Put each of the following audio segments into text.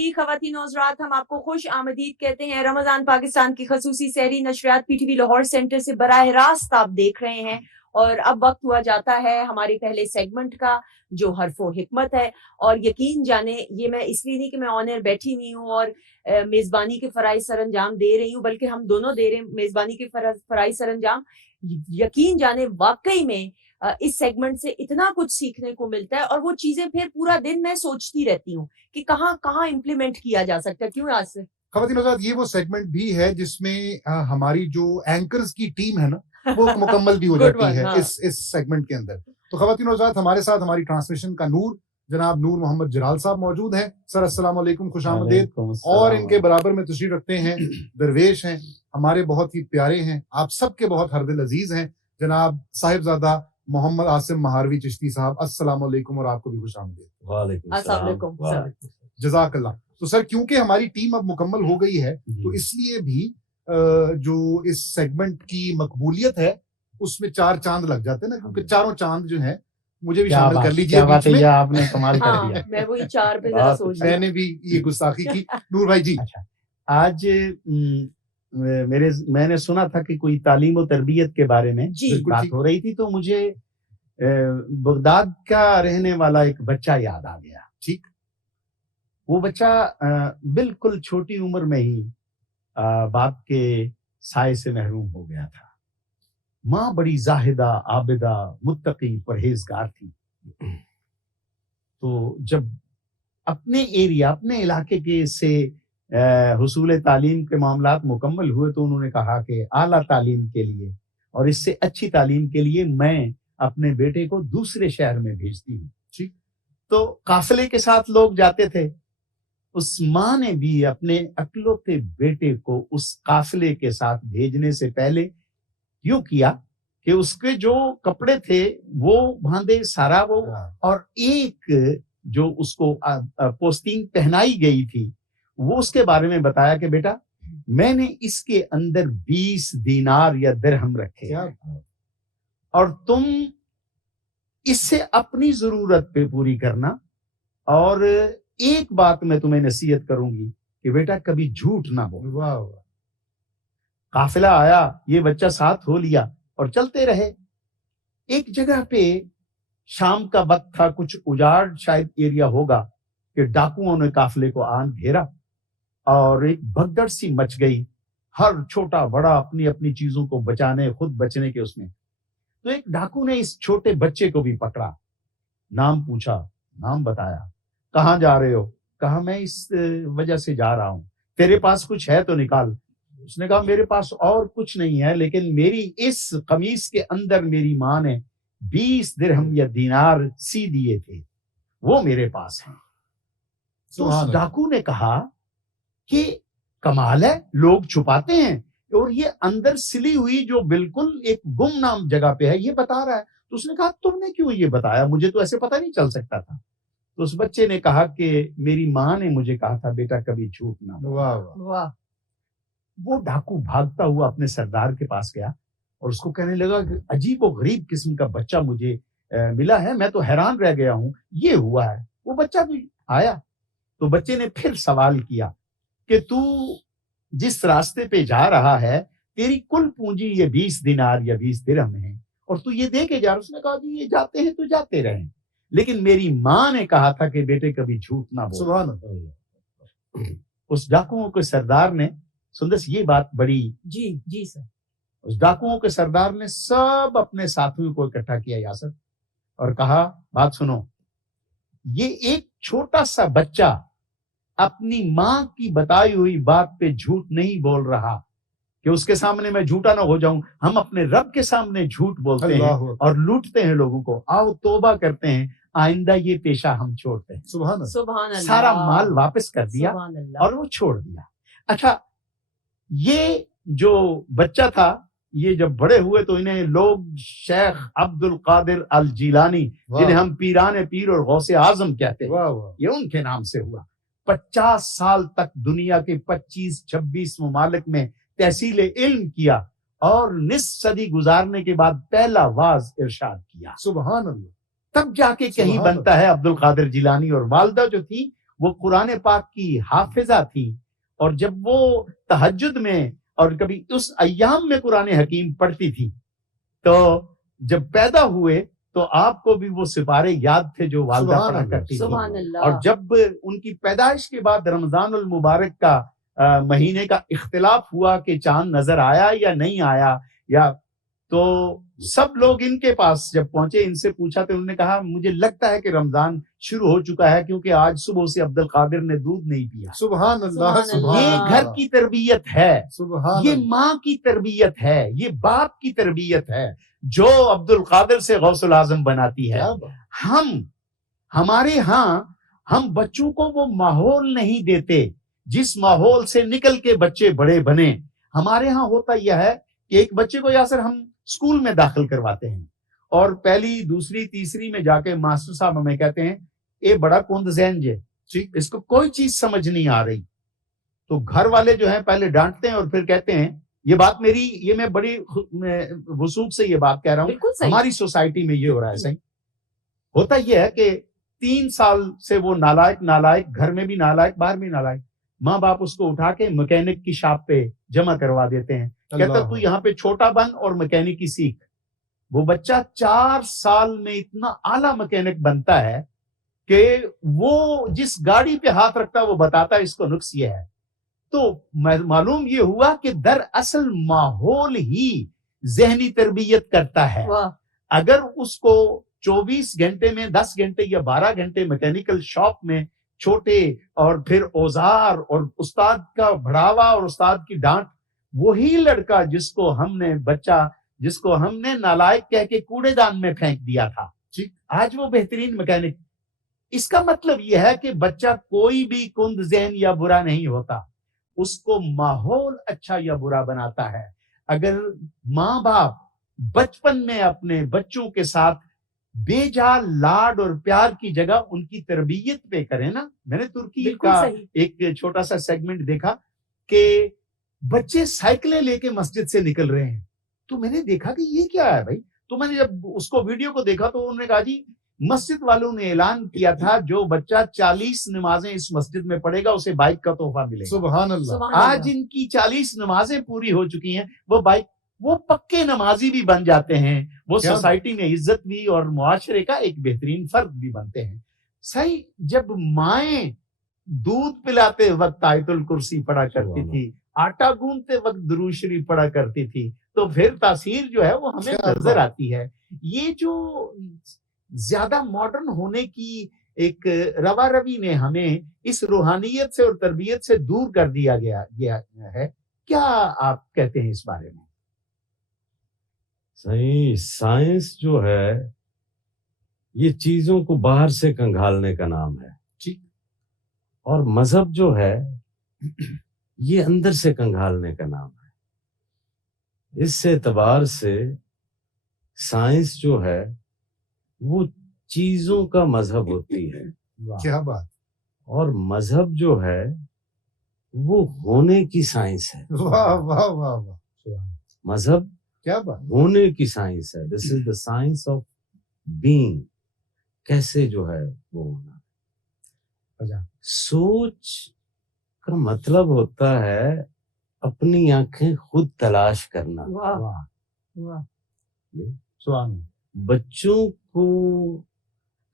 جی خواتین و حضرات، ہم آپ کو خوش آمدید کہتے ہیں۔ رمضان پاکستان کی خصوصی سحری نشریات P T V Lahore centre سے براہ راست آپ دیکھ رہے ہیں، اور اب وقت ہوا جاتا ہے ہمارے پہلے سیگمنٹ کا جو حرف و حکمت ہے۔ اور یقین جانے یہ میں اس لیے نہیں کہ میں آن ایئر بیٹھی ہوئی ہوں اور میزبانی کے فرائض سر انجام دے رہی ہوں، بلکہ ہم دونوں دے رہے ہیں میزبانی کے فرائض سر انجام۔ یقین جانے واقعی میں اس سیگمنٹ سے اتنا کچھ سیکھنے کو ملتا ہے، اور وہ چیزیں پھر پورا دن میں سوچتی رہتی ہوں کہ کہاں کہاں امپلیمنٹ کیا جا سکتا ہے۔ کیوں آج سے خواتین حضرات، یہ وہ سیگمنٹ بھی ہے جس میں ہماری جو اینکرز کی ٹیم ہے نا وہ مکمل بھی ہو جاتی ہے اس سیگمنٹ کے اندر۔ تو خواتین حضرات، ہمارے ساتھ ہماری ٹرانسمیشن کا نور جناب نور محمد جلال صاحب موجود ہیں۔ سر السلام علیکم، خوش آمدید۔ اور ان کے برابر میں تشریف رکھتے ہیں درویش ہیں، ہمارے بہت ہی پیارے ہیں، آپ سب کے بہت ہر دل عزیز ہیں، جناب صاحبزادہ محمد عاصم مہاروی چشتی صاحب۔ السلام علیکم، اور آپ کو بھی خوش آمدید۔ وعلیکم السلام۔ جزاک اللہ۔ تو سر، کیونکہ ہماری ٹیم اب مکمل ہو گئی ہے تو اس لیے بھی جو اس سیگمنٹ کی مقبولیت ہے اس میں 4 چاند لگ جاتے ہیں نا، کیونکہ چاروں چاند جو ہیں مجھے بھی شامل کر لیجیے بیچ میں۔ آپ نے کمال کر دیا۔ میں وہی 4 پہ ذرا سوچ میں نے بھی یہ گستاخی کی۔ نور بھائی جی، آج میں نے سنا تھا کہ کوئی تعلیم و تربیت کے بارے میں بات ہو رہی تھی، تو مجھے بغداد کا رہنے والا ایک بچہ یاد آ گیا۔ ٹھیک، وہ بچہ بالکل چھوٹی عمر میں ہی باپ کے سائے سے محروم ہو گیا تھا۔ ماں بڑی زاہدہ، عابدہ، متقی، پرہیزگار تھی۔ تو جب اپنے ایریا، اپنے علاقے کے سے حصول تعلیم کے معاملات مکمل ہوئے تو انہوں نے کہا کہ اعلیٰ تعلیم کے لیے اور اس سے اچھی تعلیم کے لیے میں اپنے بیٹے کو دوسرے شہر میں بھیجتی ہوں۔ ٹھیک، تو قافلے کے ساتھ لوگ جاتے تھے۔ اس ماں نے بھی اپنے اکلوتے بیٹے کو اس قافلے کے ساتھ بھیجنے سے پہلے یوں کیا کہ اس کے جو کپڑے تھے وہ باندھے سارا وہ، اور ایک جو اس کو پوستین پہنائی گئی تھی وہ اس کے بارے میں بتایا کہ بیٹا میں نے اس کے اندر 20 دینار یا درہم رکھے، اور تم اس سے اپنی ضرورت پہ پوری کرنا، اور ایک بات میں تمہیں نصیحت کروں گی کہ بیٹا کبھی جھوٹ نہ بول۔ قافلہ آیا، یہ بچہ ساتھ ہو لیا اور چلتے رہے۔ ایک جگہ پہ شام کا وقت تھا، کچھ اجاڑ شاید ایریا ہوگا، کہ ڈاکوؤں نے قافلے کو آن گھیرا اور ایک بھگدڑ سی مچ گئی، ہر چھوٹا بڑا اپنی اپنی چیزوں کو بچانے، خود بچنے کے اس میں۔ تو ایک ڈاکو نے اس چھوٹے بچے کو بھی پکڑا، نام پوچھا، نام بتایا، کہاں جا رہے ہو؟ کہا میں اس وجہ سے جا رہا ہوں، تیرے پاس کچھ ہے تو نکال۔ اس نے کہا میرے پاس اور کچھ نہیں ہے، لیکن میری اس قمیص کے اندر میری ماں نے 20 درہم یا دینار سی دیے تھے، وہ میرے پاس ہیں۔ تو اس ڈاکو نے کہا کہ کمال ہے، لوگ چھپاتے ہیں اور یہ اندر سلی ہوئی جو بالکل ایک گمنام جگہ پہ ہے یہ بتا رہا ہے۔ تو اس نے کہا تم نے کیوں یہ بتایا، مجھے تو ایسے پتہ نہیں چل سکتا تھا۔ تو اس بچے نے کہا کہ میری ماں نے مجھے کہا تھا بیٹا کبھی جھوٹ نہ بول۔ وہ ڈاکو بھاگتا ہوا اپنے سردار کے پاس گیا اور اس کو کہنے لگا کہ عجیب و غریب قسم کا بچہ مجھے ملا ہے، میں تو حیران رہ گیا ہوں، یہ ہوا ہے۔ وہ بچہ بھی آیا تو بچے نے پھر سوال کیا کہ تو جس راستے پہ جا رہا ہے تیری کل پونجی یہ 20 دینار یا 20 درہم ہے اور تو یہ دے کے جا رہا۔ اس نے کہا جی یہ جاتے ہیں تو جاتے رہیں، لیکن میری ماں نے کہا تھا کہ بیٹے کبھی جھوٹ نہ بول۔ سبحان اللہ۔ اس ڈاکوؤں کے سردار نے سندس یہ بات بڑی جی سر، اس ڈاکوؤں کے سردار نے سب اپنے ساتھیوں کو اکٹھا کیا یاسر، اور کہا بات سنو، یہ ایک چھوٹا سا بچہ اپنی ماں کی بتائی ہوئی بات پہ جھوٹ نہیں بول رہا کہ اس کے سامنے میں جھوٹا نہ ہو جاؤں۔ ہم اپنے رب کے سامنے جھوٹ بولتے ہیں اور لوٹتے ہیں لوگوں کو۔ آؤ توبہ کرتے ہیں، آئندہ یہ پیشہ ہم چھوڑتے ہیں۔ سبحان اللہ، سارا مال واپس کر دیا اور وہ چھوڑ دیا۔ اچھا، یہ جو بچہ تھا یہ جب بڑے ہوئے تو انہیں لوگ شیخ عبد القادر الجیلانی، جنہیں ہم پیران پیر اور غوث اعظم کہتے ہیں، یہ ان کے نام سے ہوا۔ 50 سال تک دنیا کے 25-26 ممالک میں تحصیل علم کیا اور نصف صدی گزارنے کے بعد پہلا واعظ ارشاد کیا۔ سبحان اللہ۔ تب جا کے کہیں بنتا ہے عبد القادر جیلانی، اور والدہ جو تھی وہ قرآن پاک کی حافظہ تھی، اور جب وہ تہجد میں اور کبھی اس ایام میں قرآن حکیم پڑھتی تھی، تو جب پیدا ہوئے تو آپ کو بھی وہ سپارے یاد تھے جو والدہ سبحان پڑھا اللہ، کرتی تھی. سبحان اللہ. اور جب ان کی پیدائش کے بعد رمضان المبارک کا مہینے کا اختلاف ہوا کہ چاند نظر آیا یا نہیں آیا، یا تو سب لوگ ان کے پاس جب پہنچے، ان سے پوچھا تو انہوں نے کہا مجھے لگتا ہے کہ رمضان شروع ہو چکا ہے، کیونکہ آج صبح سے عبد القادر نے دودھ نہیں پیا. سبحان اللہ، سبحان سبحان یہ اللہ، گھر کی تربیت ہے، سبحان یہ اللہ. ماں کی تربیت ہے، یہ باپ کی تربیت ہے جو عبد القادر سے غوث العظم بناتی ہے. کیا بات. ہمارے ہاں ہم بچوں کو وہ ماحول نہیں دیتے جس ماحول سے نکل کے بچے بڑے بنے. ہمارے ہاں ہوتا یہ ہے کہ ایک بچے کو یاسر ہم اسکول میں داخل کرواتے ہیں، اور پہلی دوسری تیسری میں جا کے ماسٹر صاحب ہمیں کہتے ہیں اے بڑا کند ذہن جے، اس کو کوئی چیز سمجھ نہیں آ رہی. تو گھر والے جو ہیں پہلے ڈانٹتے ہیں اور پھر کہتے ہیں یہ بات میری، یہ میں بڑی وثوق سے یہ بات کہہ رہا ہوں، بالکل صحیح. ہماری سوسائٹی میں یہ ہو رہا ہے. صحیح ہوتا یہ ہے کہ 3 سال سے وہ نالائق، گھر میں بھی نالائق، باہر بھی نالائق. ماں باپ اس کو اٹھا کے مکینک کی شاپ پہ جمع کروا دیتے ہیں، کہتا تو یہاں پہ چھوٹا بن اور مکینکی سیکھ. وہ بچہ 4 سال میں اتنا اعلیٰ مکینک بنتا ہے کہ وہ جس گاڑی پہ ہاتھ رکھتا وہ بتاتا ہے اس کو نقص یہ ہے. تو معلوم یہ ہوا کہ دراصل ماحول ہی ذہنی تربیت کرتا ہے. واہ. اگر اس کو 24 گھنٹے میں 10 گھنٹے یا 12 گھنٹے میکینیکل شاپ میں چھوٹے، اور پھر اوزار اور استاد کا بڑھاوا اور استاد کی ڈانٹ، وہی لڑکا جس کو ہم نے نالائق کہہ کے کوڑے دان میں پھینک دیا تھا، آج وہ بہترین میکینک. اس کا مطلب یہ ہے کہ بچہ کوئی بھی کند ذہن یا برا نہیں ہوتا، اس کو ماحول اچھا یا برا بناتا ہے. اگر ماں باپ بچپن میں اپنے بچوں کے ساتھ بے جا لاڈ اور پیار کی جگہ ان کی تربیت پہ کریں نا. میں نے ترکی کا ایک چھوٹا سا سیگمنٹ دیکھا کہ بچے سائیکلیں لے کے مسجد سے نکل رہے ہیں، تو میں نے دیکھا کہ یہ کیا ہے بھائی. تو میں نے جب اس کو ویڈیو کو دیکھا تو انہوں نے کہا جی مسجد والوں نے اعلان کیا تھا جو بچہ 40 نمازیں اس مسجد میں پڑھے گا اسے بائک کا تحفہ ملے گا. سبحان اللہ. آج ان کی 40 نمازیں پوری ہو چکی ہیں، وہ پکے نمازی بھی بن جاتے ہیں، وہ سوسائٹی میں عزت بھی اور معاشرے کا ایک بہترین فرد بھی بنتے ہیں. صحیح. جب مائیں دودھ پلاتے وقت آیت الکرسی پڑھا کرتی تھی، آٹا گوندتے وقت درود شریف پڑھا کرتی تھی، تو پھر تاثیر جو ہے وہ ہمیں نظر آتی ہے. یہ جو زیادہ ماڈرن ہونے کی ایک روا روی نے ہمیں اس روحانیت سے اور تربیت سے دور کر دیا گیا ہے. کیا آپ کہتے ہیں اس بارے میں؟ صحیح. سائنس جو ہے یہ چیزوں کو باہر سے کنگھالنے کا نام ہے، اور مذہب جو ہے یہ اندر سے کنگھالنے کا نام ہے. اس اعتبار سے سائنس جو ہے وہ چیزوں کا مذہب ہوتی ہے. کیا بات. اور مذہب جو ہے وہ ہونے کی سائنس ہے. واہ واہ واہ واہ. مذہب کیا بات. ہونے کی سائنس ہے. دس از دا سائنس آف بینگ. کیسے جو ہے وہ ہونا. سوچ کا مطلب ہوتا ہے اپنی آنکھیں خود تلاش کرنا. بچوں کو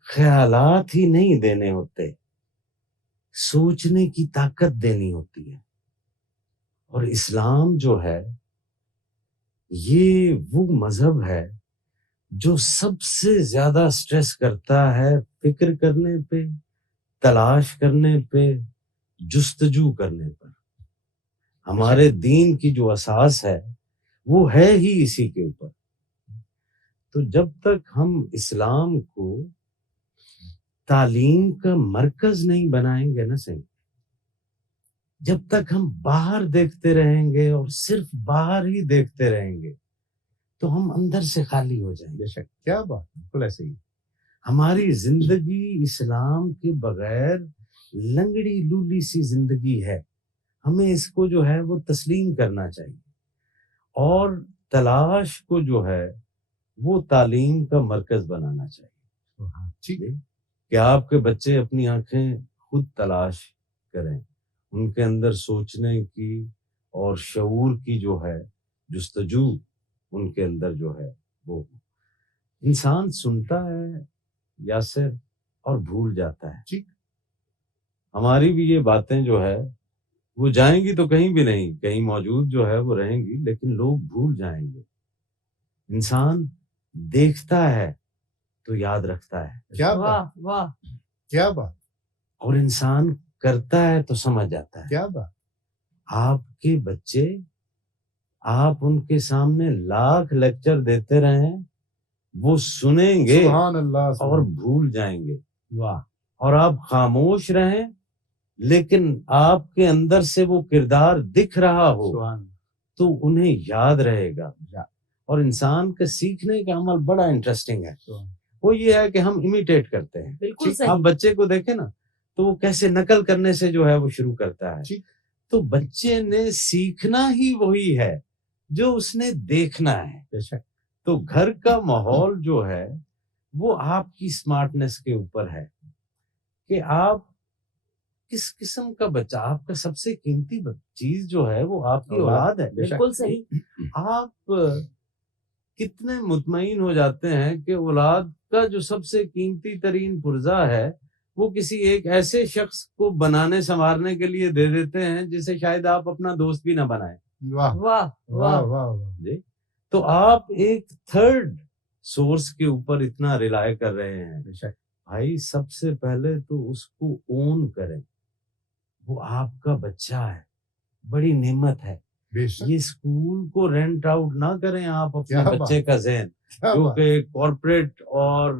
خیالات ہی نہیں دینے ہوتے، سوچنے کی طاقت دینی ہوتی ہے. اور اسلام جو ہے یہ وہ مذہب ہے جو سب سے زیادہ سٹریس کرتا ہے فکر کرنے پہ، تلاش کرنے پہ، جستجو کرنے پر. ہمارے دین کی جو اساس ہے وہ ہے ہی اسی کے اوپر. تو جب تک ہم اسلام کو تعلیم کا مرکز نہیں بنائیں گے نا صحیح، جب تک ہم باہر دیکھتے رہیں گے اور صرف باہر ہی دیکھتے رہیں گے تو ہم اندر سے خالی ہو جائیں گے. کیا بات. بالکل ایسے ہی. ہماری زندگی اسلام کے بغیر لنگڑی لولی سی زندگی ہے. ہمیں اس کو جو ہے وہ تسلیم کرنا چاہیے، اور تلاش کو جو ہے وہ تعلیم کا مرکز بنانا چاہیے. ٹھیک ہے کہ آپ کے بچے اپنی آنکھیں خود تلاش کریں، ان کے اندر سوچنے کی اور شعور کی جو ہے جستجو ان کے اندر جو ہے وہ انسان سنتا ہے یاسر اور بھول جاتا ہے. ٹھیک. ہماری بھی یہ باتیں جو ہے وہ جائیں گی تو کہیں بھی نہیں، کہیں موجود جو ہے وہ رہیں گی، لیکن لوگ بھول جائیں گے. انسان دیکھتا ہے تو یاد رکھتا ہے. کیا واہ بات، واہ، کیا بات، اور انسان کرتا ہے تو سمجھ جاتا ہے. کیا بات. آپ کے بچے، آپ ان کے سامنے لاکھ لیکچر دیتے رہیں، وہ سنیں گے سبحان اللہ، اور بھول جائیں گے. واہ. اور آپ خاموش رہیں لیکن آپ کے اندر سے وہ کردار دکھ رہا ہو سبحان تو انہیں یاد رہے گا. اور انسان کے سیکھنے کا عمل بڑا انٹرسٹنگ ہے. وہ یہ ہے کہ ہم امیٹیٹ کرتے ہیں. بالکل آپ صحیح. بچے کو دیکھیں نا تو وہ کیسے نقل کرنے سے جو ہے وہ شروع کرتا ہے. تو بچے نے سیکھنا ہی وہی ہے جو اس نے دیکھنا ہے. بے شک. تو گھر کا ماحول جو ہے وہ آپ کی اسمارٹنس کے اوپر ہے کہ آپ کس قسم کا بچہ، آپ کا سب سے قیمتی چیز جو ہے وہ آپ کی اولاد ہے. بالکل صحیح. آپ کتنے مطمئن ہو جاتے ہیں کہ اولاد کا جو سب سے قیمتی ترین پرزہ ہے وہ کسی ایک ایسے شخص کو بنانے سنوارنے کے لیے دے دیتے ہیں جسے شاید آپ اپنا دوست بھی نہ بنائیں. واہ واہ واہ واہ. واہ. جی. تو آپ ایک تھرڈ سورس کے اوپر اتنا ریلائی کر رہے ہیں. بھائی سب سے پہلے تو اس کو اون کریں، وہ آپ کا بچہ ہے، بڑی نعمت ہے. یہ اسکول کو رینٹ آؤٹ نہ کریں آپ اپنے بچے کا ذہن، جو کہ کارپوریٹ اور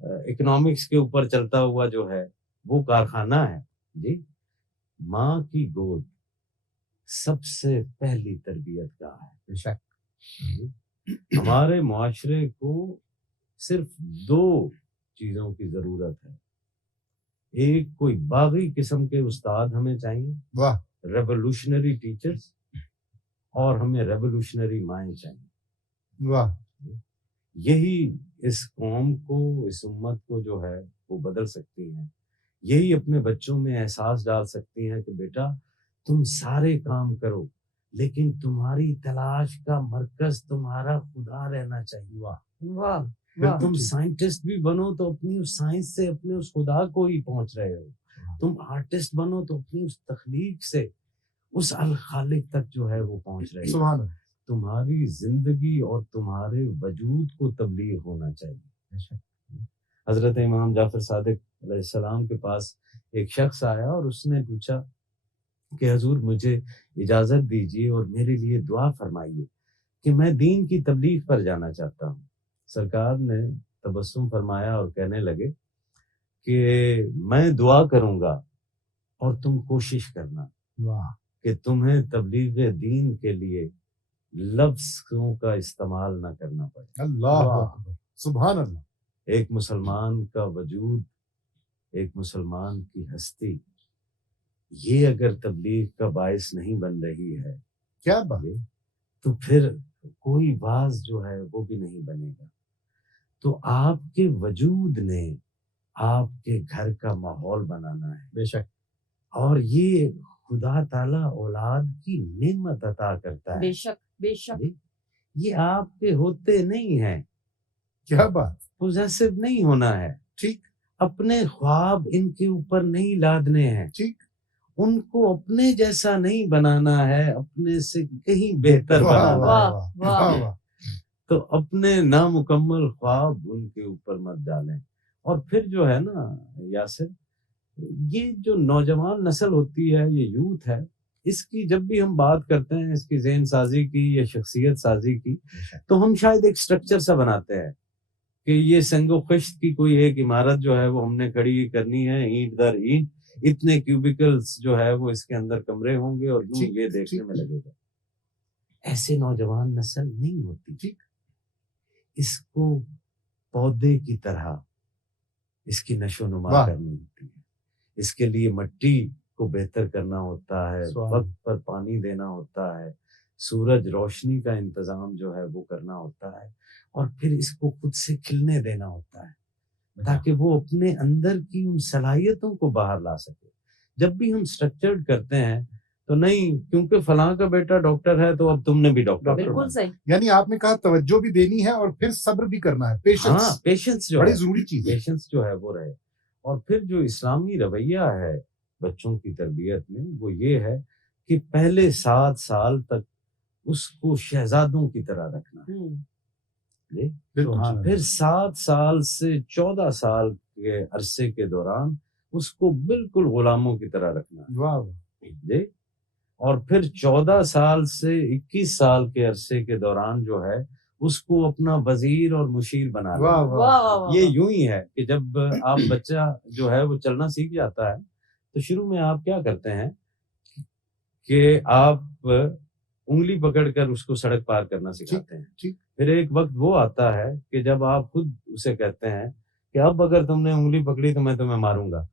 اکنامکس کے اوپر چلتا ہوا جو ہے وہ کارخانہ ہے. جی. ماں کی گود سب سے پہلی تربیت کا ہے. ہمارے معاشرے کو صرف دو چیزوں کی ضرورت ہے. ایک کوئی باغی قسم کے استاد ہمیں چاہیے، واہ، ریولوشنری ٹیچرز، اور ہمیں ریولوشنری مائیں چاہیے. واہ. یہی اس قوم کو، اس امت کو جو ہے وہ بدل سکتی ہیں. یہی اپنے بچوں میں احساس ڈال سکتی ہیں کہ بیٹا تم سارے کام کرو لیکن تمہاری تلاش کا مرکز تمہارا خدا رہنا چاہیے. واہ واہ. تم سائنٹسٹ بھی بنو تو اپنی اس سائنس سے اپنے اس خدا کو ہی پہنچ رہے ہو. تم آرٹسٹ بنو تو اپنی اس تخلیق سے اس الخالق تک جو ہے وہ پہنچ رہے ہو. تمہاری زندگی اور تمہارے وجود کو تبلیغ ہونا چاہیے. حضرت امام جعفر صادق علیہ السلام کے پاس ایک شخص آیا اور اس نے پوچھا کہ حضور مجھے اجازت دیجیے اور میرے لیے دعا فرمائیے کہ میں دین کی تبلیغ پر جانا چاہتا ہوں. سرکار نے تبسم فرمایا اور کہنے لگے کہ میں دعا کروں گا اور تم کوشش کرنا کہ تمہیں تبلیغ دین کے لیے لفظوں کا استعمال نہ کرنا پڑے. اللہ اکبر، سبحان اللہ. ایک مسلمان کا وجود، ایک مسلمان کی ہستی، یہ اگر تبلیغ کا باعث نہیں بن رہی ہے کیا بات، تو پھر کوئی باز جو ہے وہ بھی نہیں بنے گا. تو آپ کے وجود نے آپ کے گھر کا ماحول بنانا ہے. بے شک. اور یہ خدا تعالی اولاد کی نعمت عطا کرتا ہے. بے شک بے شک. یہ آپ کے ہوتے نہیں ہیں. کیا بات، پوزیسو نہیں ہونا ہے. ٹھیک. اپنے خواب ان کے اوپر نہیں لادنے ہیں. ٹھیک. ان کو اپنے جیسا نہیں بنانا ہے، اپنے سے کہیں بہتر واہ بنانا ہے. واہ واہ واہ واہ. تو اپنے نامکمل خواب ان کے اوپر مت ڈالیں. اور پھر جو ہے نا یاسر، یہ جو نوجوان نسل ہوتی ہے، یہ یوتھ ہے، اس کی جب بھی ہم بات کرتے ہیں اس کی ذہن سازی کی یا شخصیت سازی کی، تو ہم شاید ایک سٹرکچر سا بناتے ہیں کہ یہ سنگ و خشت کی کوئی ایک عمارت جو ہے وہ ہم نے کھڑی کرنی ہے، اینٹ در اینٹ، اتنے کیوبیکلز جو ہے وہ اس کے اندر کمرے ہوں گے اور یوں یہ دیکھنے میں لگے گا. ایسے نوجوان نسل نہیں ہوتی. اس کو پودے کی طرح اس کی نشو نما کرنی ہوتی ہے. اس کے لیے مٹی کو بہتر کرنا ہوتا ہے، وقت پر پانی دینا ہوتا ہے، سورج روشنی کا انتظام جو ہے وہ کرنا ہوتا ہے، اور پھر اس کو خود سے کھلنے دینا ہوتا ہے. تاکہ وہ اپنے اندر کی ان صلاحیتوں کو باہر لا سکے. جب بھی ہم اسٹرکچرڈ کرتے ہیں تو نہیں کیونکہ فلاں کا بیٹا ڈاکٹر ہے تو اب تم نے بھی ڈاکٹر. بالکل صحیح. یعنی آپ نے کہا توجہ بھی دینی ہے اور پھر صبر بھی کرنا ہے. ہاں پیشنس جو بڑی ہے ضروری چیز ہے. پیشنس جو ہے وہ رہے. اور پھر جو اسلامی رویہ ہے بچوں کی تربیت میں وہ یہ ہے کہ پہلے 7 سال تک اس کو شہزادوں کی طرح رکھنا ہے. پھر 7 سال سے 14 سال کے عرصے کے دوران اس کو بالکل غلاموں کی طرح رکھنا ہے. واہ جی. اور پھر 14 سال سے 21 سال کے عرصے کے دوران جو ہے اس کو اپنا وزیر اور مشیر بنا واہ لینا. واہ. یہ یوں ہی ہے کہ جب آپ بچہ جو ہے وہ چلنا سیکھ جاتا ہے تو شروع میں آپ کیا کرتے ہیں کہ آپ انگلی پکڑ کر اس کو سڑک پار کرنا سکھاتے ہیں. پھر ایک وقت وہ آتا ہے کہ جب آپ خود اسے کہتے ہیں کہ اب اگر تم نے انگلی پکڑی تو میں تمہیں ماروں گا.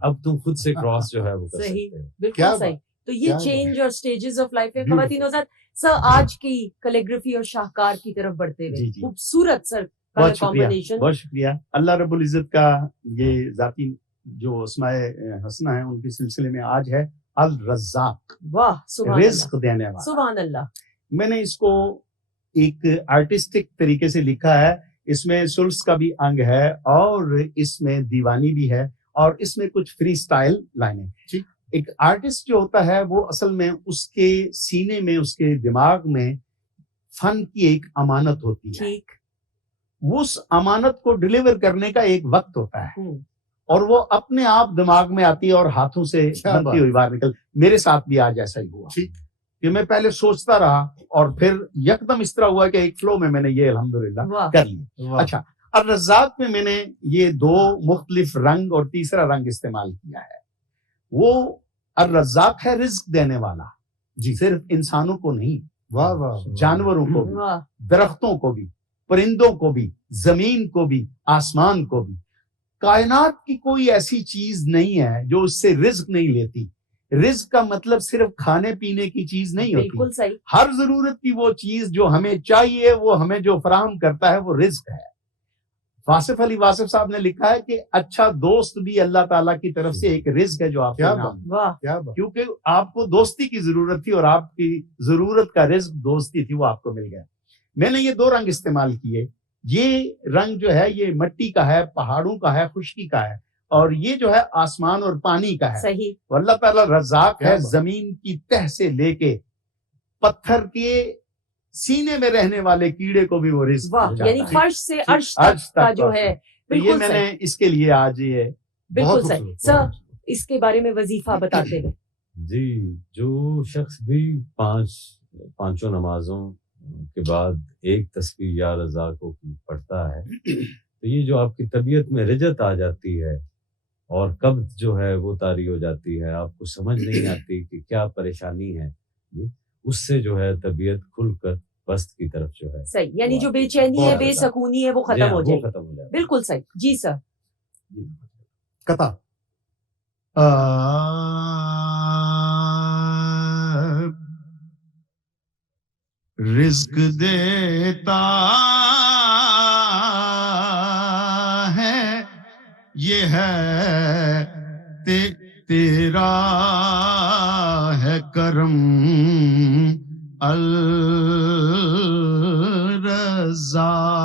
اب تم خود سے کراس جو ہے وہ کر سکتے ہیں. بالکل صحیح. تو یہ چینج اور سٹیجز آف لائف ہے. خواتین حضرات سر آج کی کیلیگرافی اور شاہکار کی طرف بڑھتے ہوئے خوبصورت سر بہت شکریہ. بہت شکریہ. اللہ رب العزت کا یہ ذاتی جو اسماء حسنہ ہیں ان کے سلسلے میں آج ہے الرزاق. واہ سبحان رزق دینے والا. سبحان اللہ. میں نے اس کو ایک آرٹسٹک طریقے سے لکھا ہے. اس میں سلس کا بھی انگ ہے اور اس میں دیوانی بھی ہے اور اس میں کچھ فری سٹائل لائنیں. ایک آرٹسٹ جو ہوتا ہے وہ اصل میں اس کے سینے میں اس کے دماغ میں فن کی ایک امانت ہوتی ہے. اس امانت کو ڈیلیور کرنے کا ایک وقت ہوتا ہے اور وہ اپنے آپ دماغ میں آتی ہے اور ہاتھوں سے بنتی ہوئی باہر نکل. میرے ساتھ بھی آج ایسا ہی ہوا کہ میں پہلے سوچتا رہا اور پھر یکدم اس طرح ہوا کہ ایک فلو میں نے یہ الحمدللہ کر لیا. اچھا الرزاق میں میں نے یہ 2 مختلف رنگ اور تیسرا رنگ استعمال کیا ہے. وہ الرزاق ہے رزق دینے والا. صرف انسانوں کو نہیں, واہ واہ, جانوروں کو بھی, درختوں کو بھی, پرندوں کو بھی, زمین کو بھی, آسمان کو بھی. کائنات کی کوئی ایسی چیز نہیں ہے جو اس سے رزق نہیں لیتی. رزق کا مطلب صرف کھانے پینے کی چیز نہیں ہوتی. بالکل صحیح. ہر ضرورت کی وہ چیز جو ہمیں چاہیے وہ ہمیں جو فراہم کرتا ہے وہ رزق ہے. واصف علی واصف صاحب نے لکھا ہے کہ اچھا دوست بھی اللہ تعالیٰ کی طرف سے ایک رزق ہے جو آپ کو نام, کیونکہ آپ کو دوستی کی ضرورت تھی اور آپ کی ضرورت کا رزق دوستی تھی, وہ آپ کو مل گیا. میں نے یہ 2 رنگ استعمال کیے. یہ رنگ جو ہے یہ مٹی کا ہے, پہاڑوں کا ہے, خشکی کا ہے, اور یہ جو ہے آسمان اور پانی کا ہے. صحیح. تو اللہ تعالیٰ رزاق ہے, زمین کی تہ سے لے کے پتھر کے سینے میں رہنے والے کیڑے کو بھی وہ رزق پہنچاتا ہے. یعنی فرش سے عرش تک کا جو ہے. یہ میں نے اس کے لیے آج یہ بالکل صحیح. سر اس کے بارے میں وظیفہ بتاتے ہیں. جی, جو شخص بھی 5 نمازوں کے بعد ایک تسبیح یا رزاق کو پڑھتا ہے تو یہ جو آپ کی طبیعت میں رجت آ جاتی ہے اور قبض جو ہے وہ طاری ہو جاتی ہے, آپ کو سمجھ نہیں آتی کہ کیا پریشانی ہے, اس سے جو ہے طبیعت کھل کر پست کی طرف جو ہے صحیح, یعنی جو بے چینی ہے, بے سکونی ہے, وہ ختم ہو جائے. بالکل صحیح. جی سر. قطع رزق دیتا ہے یہ ہے تیرا ہے کرم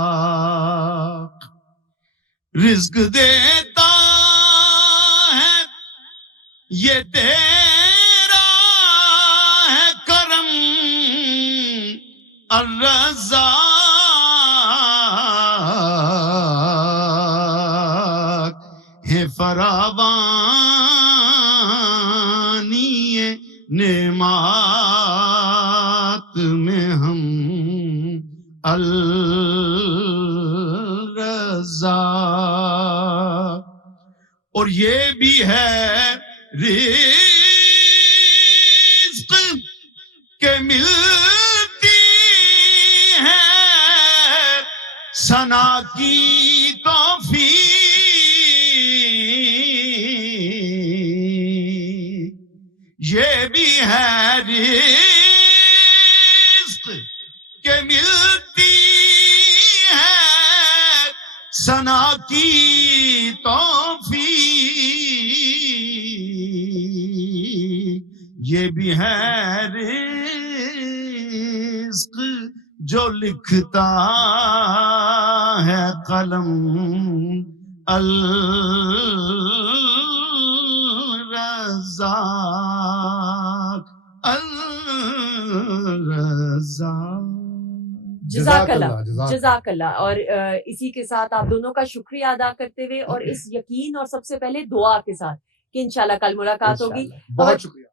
الرزاق. رزق دیتا ہے یہ تیرا ہے کرم الرزاق. ہے فراوانی نعمات میں ہم الرزاق. اور یہ بھی ہے رزق کہ ملتی ہے ثنا کی توفیق. یہ بھی ہے رزق کہ ملتی ہے ثنا کی توفیق یہ بھی ہے رزق جو لکھتا ہے قلم الرزاق الرزاق. جزاک اللہ. اور اسی کے ساتھ آپ دونوں کا شکریہ ادا کرتے ہوئے اور اس یقین اور سب سے پہلے دعا کے ساتھ کہ انشاءاللہ کل ملاقات ہوگی. بہت شکریہ.